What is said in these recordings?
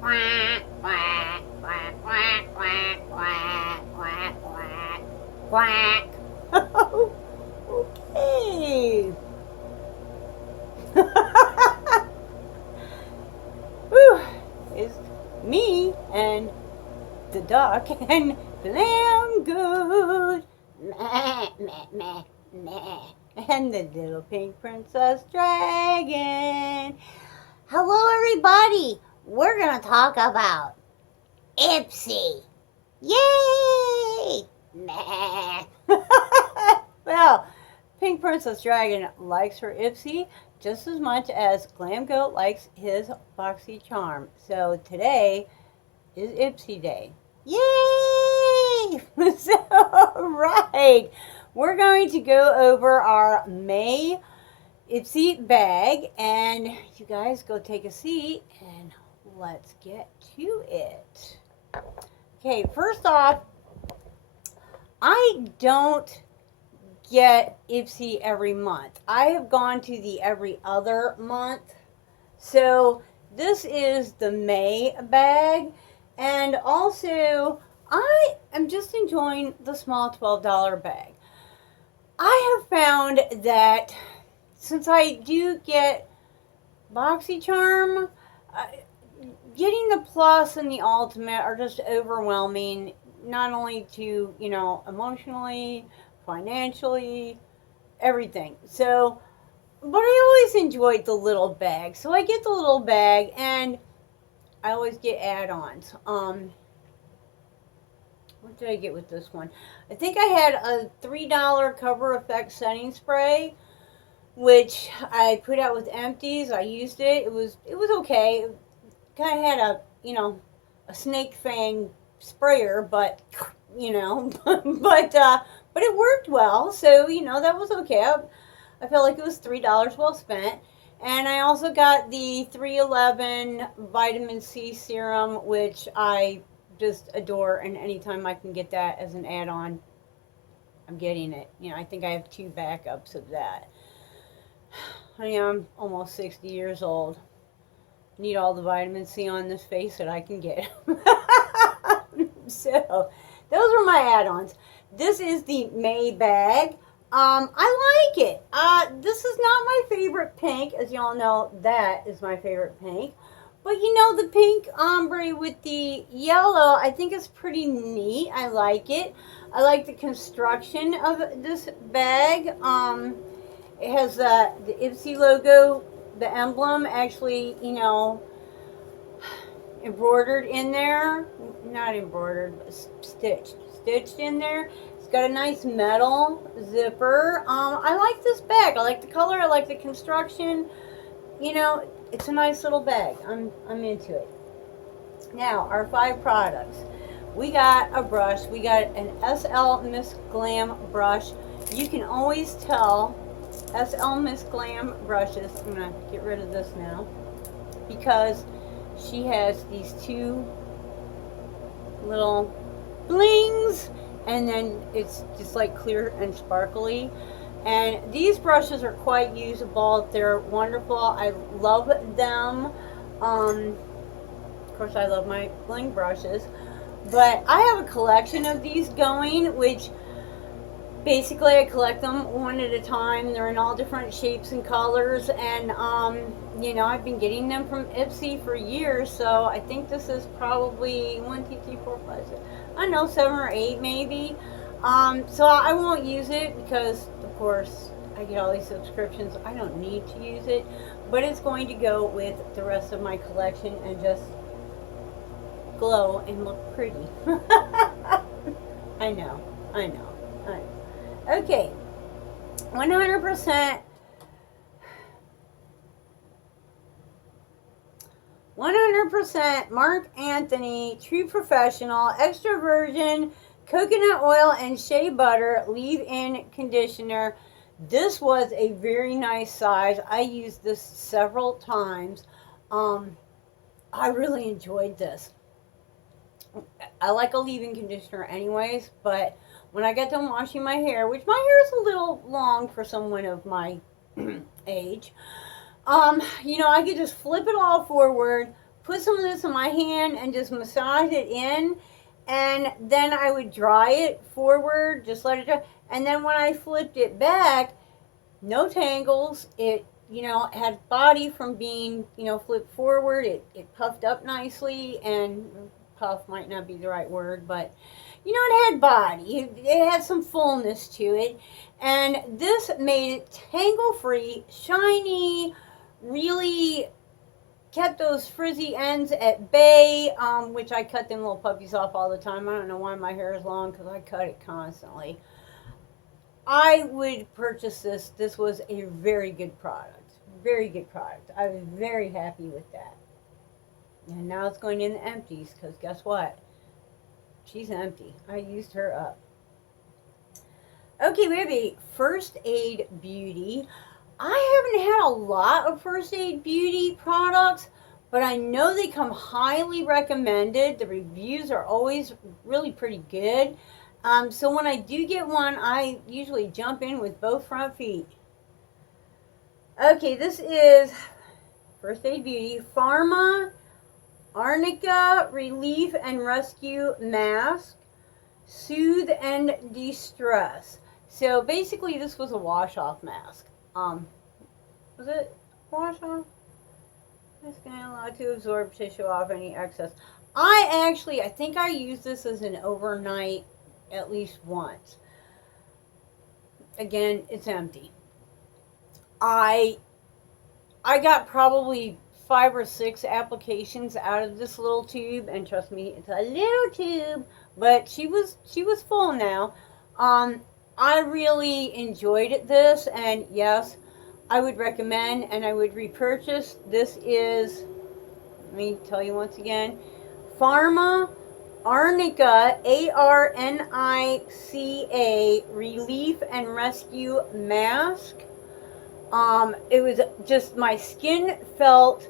Quack, quack, quack, quack, quack, quack, quack, quack, quack. Okay. Whew. It's me and the duck and Glam Goat. Meh, meh, meh, meh. And the little pink princess dragon. Hello, everybody. We're going to talk about Ipsy. Yay! Meh. Well, Pink Princess Dragon likes her Ipsy just as much as Glam Goat likes his Boxy Charm. So today is Ipsy Day. Yay! So, right. We're going to go over our May Ipsy bag, and you guys go take a seat and let's get to it. Okay, first off, I don't get Ipsy every month. I have gone to the every other month. So this is the May bag. And also, I am just enjoying the small $12 bag. I have found that since I do get BoxyCharm, getting the Plus and the Ultimate are just overwhelming, not only to, emotionally, financially, everything. So, but I always enjoyed the little bag. So I get the little bag and I always get add-ons. What did I get with this one? I think I had a $3 Cover Effect setting spray, which I put out with empties. I used it. It was okay. It kind of had a snake fang sprayer, but but it worked well. So that was okay. I felt like it was $3 well spent. And I also got the 311 vitamin C serum, which I just adore. And anytime I can get that as an add-on, I'm getting it. I think I have 2 backups of that. I'm almost 60 years old. Need all the vitamin C on this face that I can get. So, those are my add-ons. This is the May bag. I like it. This is not my favorite pink. As y'all know, that is my favorite pink. But the pink ombre with the yellow, I think is pretty neat. I like it. I like the construction of this bag. It has the Ipsy logo, the emblem, actually, embroidered in there. Not embroidered, but stitched in there. It's got a nice metal zipper. I like this bag. I like the color. I like the construction. It's a nice little bag. I'm into it. Now, our 5 products. We got a brush. We got an SL Miss Glam brush. You can always tell SL Miss Glam brushes. I'm going to get rid of this now because she has these 2 little blings, and then it's just like clear and sparkly. And these brushes are quite usable. They're wonderful. I love them. Of course, I love my bling brushes. But I have a collection of these going, which basically I collect them one at a time. They're in all different shapes and colors. And, I've been getting them from Ipsy for years. So I think this is probably 1, 2, 3, 4, 5, 6, I don't know, 7 or 8 maybe. So I won't use it because, of course, I get all these subscriptions. I don't need to use it, but it's going to go with the rest of my collection and just glow and look pretty. I know. Okay, 100%. 100% Mark Anthony, True Professional, Extra Virgin, Coconut Oil and Shea Butter Leave-In Conditioner. This was a very nice size. I used this several times. I really enjoyed this. I like a leave-in conditioner anyways, but when I get done washing my hair, which my hair is a little long for someone of my age, I could just flip it all forward, put some of this in my hand and just massage it in, and then I would dry it forward, just let it dry. And then when I flipped it back, no tangles. It, you know, had body from being, you know, flipped forward. It puffed up nicely, and puff might not be the right word, but you know, it had body. It had some fullness to it. And this made it tangle free, shiny, really kept those frizzy ends at bay, which I cut them little puppies off all the time. I don't know why my hair is long, because I cut it constantly. I would purchase this. This was a very good product. Very good product. I was very happy with that. And now it's going in the empties, because guess what? She's empty. I used her up. Okay, we have a First Aid Beauty. I haven't had a lot of First Aid Beauty products, but I know they come highly recommended. The reviews are always really pretty good. So when I do get one, I usually jump in with both front feet. Okay, this is First Aid Beauty Pharma Arnica Relief and Rescue Mask. Soothe and De-stress. So basically this was a wash-off mask. Was it wash-off? It's going to allow to absorb tissue off any excess. I think I used this as an overnight at least once. Again, it's empty. I got probably 5 or 6 applications out of this little tube, and trust me, it's a little tube, but she was full now. I really enjoyed this, and yes, I would recommend, and I would repurchase. This is, let me tell you once again, Pharma Arnica, Arnica Relief and Rescue Mask. It was just, my skin felt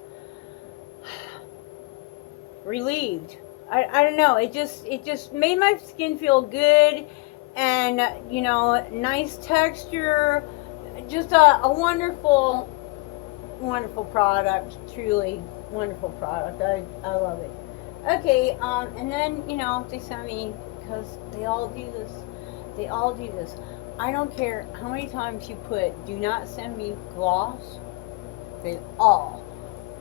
relieved. I don't know, it just made my skin feel good, and you know, nice texture, just a wonderful product, truly wonderful product. I love it. Okay, and then, you know, they sent me, because they all do this, I don't care how many times you put do not send me gloss, they all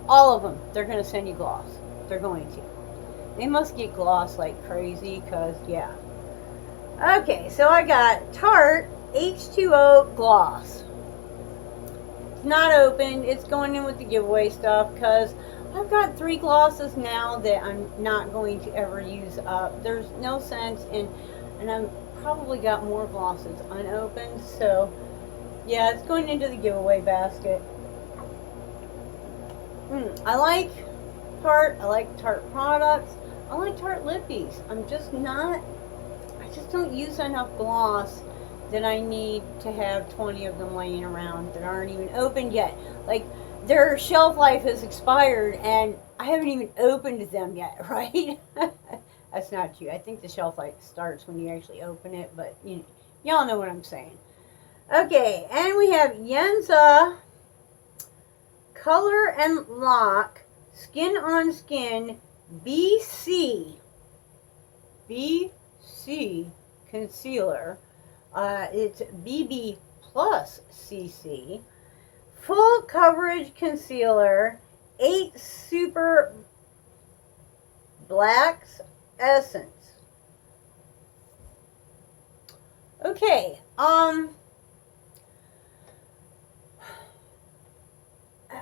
of them, they're going to send you gloss. They're going to. They must get gloss like crazy, because, yeah. Okay, so I got Tarte H2O Gloss. It's not open. It's going in with the giveaway stuff, because I've got 3 glosses now that I'm not going to ever use up. There's no sense in, and I'm probably got more glosses unopened, so yeah, it's going into the giveaway basket. I like Tarte. I like Tarte products. I like Tarte lippies. I just don't use enough gloss that I need to have 20 of them laying around that aren't even opened yet. Like, their shelf life has expired and I haven't even opened them yet, right? That's not true. I think the shelf life starts when you actually open it, but y'all know what I'm saying. Okay, and we have Yenza Color and Lock Skin on Skin BC Concealer. It's BB plus CC. Full Coverage Concealer. 8 Super Blacks Essence. Okay, I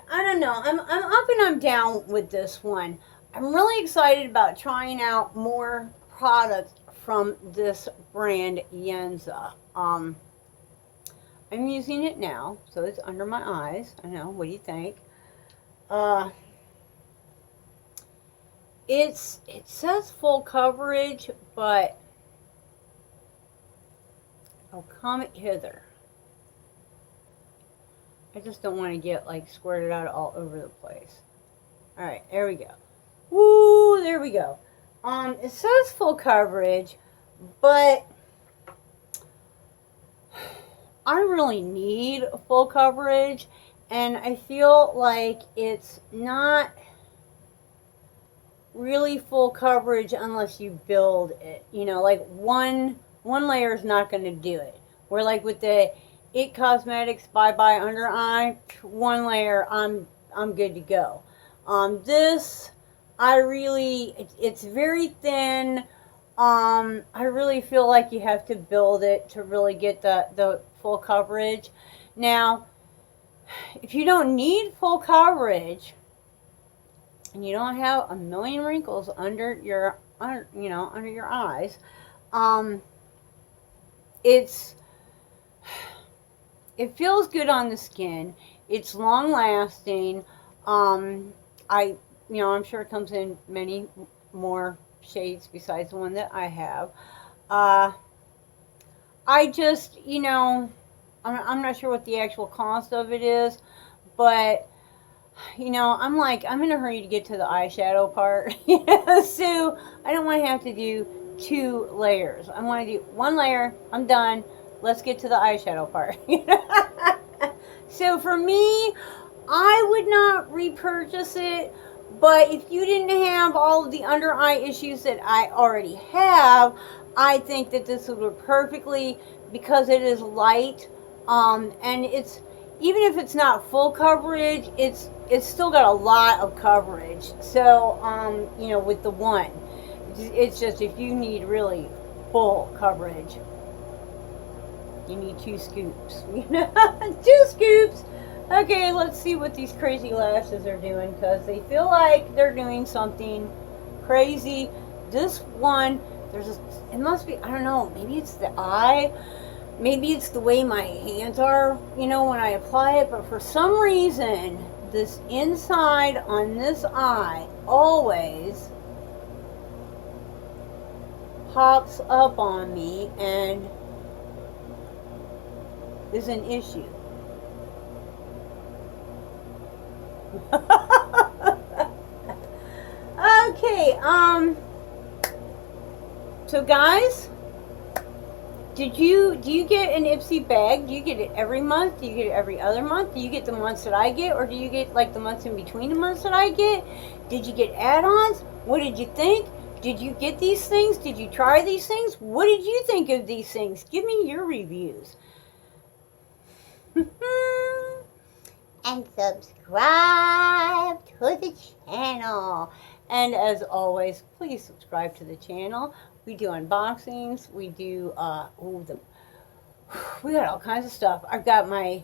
don't know. I'm up and I'm down with this one. I'm really excited about trying out more products from this brand, Yenza. I'm using it now, so it's under my eyes. I know. What do you think? It says full coverage, but oh, come hither. I just don't want to get like squirted out all over the place. All right, there we go. Woo, there we go. It says full coverage, but I really need full coverage, and I feel like it's not really full coverage unless you build it. You know, like one layer is not going to do it. Where like with the It Cosmetics Bye Bye Under Eye, one layer, I'm good to go. This I really it's very thin. I really feel like you have to build it to really get the full coverage. Now, if you don't need full coverage and you don't have a million wrinkles under your under your eyes, um, it's it feels good on the skin. It's long lasting. I I'm sure it comes in many more shades besides the one that I have. Uh, I just I'm not sure what the actual cost of it is, but I'm like, I'm in a hurry to get to the eyeshadow part, so I don't want to have to do two layers. I want to do one layer, I'm done, let's get to the eyeshadow part. So for me, I would not repurchase it, but if you didn't have all of the under eye issues that I already have, I think that this would work perfectly because it is light, and it's even if it's not full coverage, it's still got a lot of coverage. So with the one, it's just if you need really full coverage, you need 2 scoops. 2 scoops. Okay, let's see what these crazy lashes are doing because they feel like they're doing something crazy. This one, it must be, I don't know, maybe it's the eye, maybe it's the way my hands are, when I apply it, but for some reason, this inside on this eye always pops up on me and is an issue. Okay, so guys, do you get an ipsy bag? Do you get it every month? Do you get it every other month? Do you get the months that I get, or do you get like the months in between the months that I get? Did you get add-ons? What did you think? Did you get these things? Did you try these things? What did you think of these things? Give me your reviews. And subscribe to the channel. And as always, please subscribe to the channel. We do unboxings. We do we got all kinds of stuff. I've got my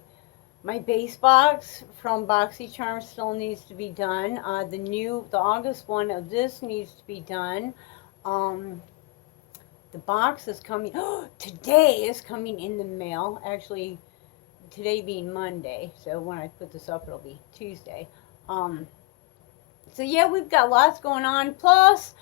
base box from BoxyCharm still needs to be done. The August one of this needs to be done. The box is coming. Today is coming in the mail. Actually, today being Monday, so when I put this up, it'll be Tuesday. So yeah, we've got lots going on. Plus,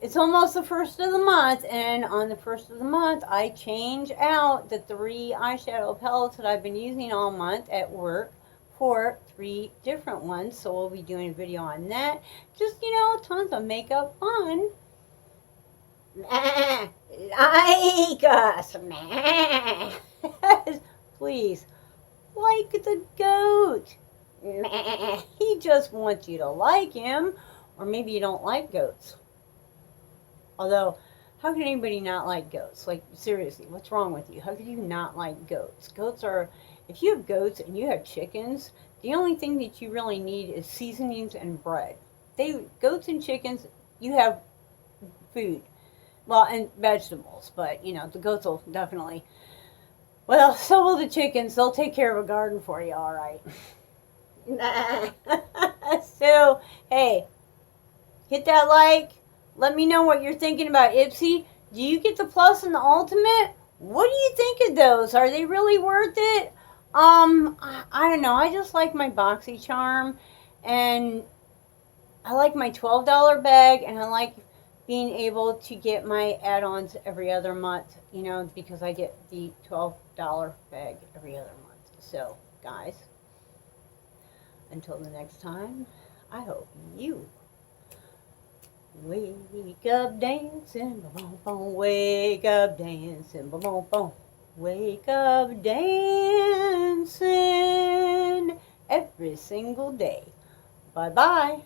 it's almost the first of the month, and on the first of the month, I change out the 3 eyeshadow palettes that I've been using all month at work for 3 different ones. So we'll be doing a video on that. Just, tons of makeup fun. Like us. Please, like the goat. He just wants you to like him, or maybe you don't like goats. Although, how can anybody not like goats? Like, seriously, what's wrong with you? How could you not like goats? Goats are, if you have goats and you have chickens, the only thing that you really need is seasonings and bread. Goats and chickens, you have food. Well, and vegetables, but, the goats will definitely, well, so will the chickens. They'll take care of a garden for you, all right. So, hey, hit that like. Let me know what you're thinking about Ipsy. Do you get the Plus and the Ultimate? What do you think of those? Are they really worth it? I don't know. I just like my BoxyCharm, and I like my $12 bag, and I like being able to get my add-ons every other month, because I get the $12 bag every other month. So, guys, until the next time, I hope you wake up dancing, boom, boom, wake up dancing, boom, boom, boom, wake up dancing every single day. Bye-bye.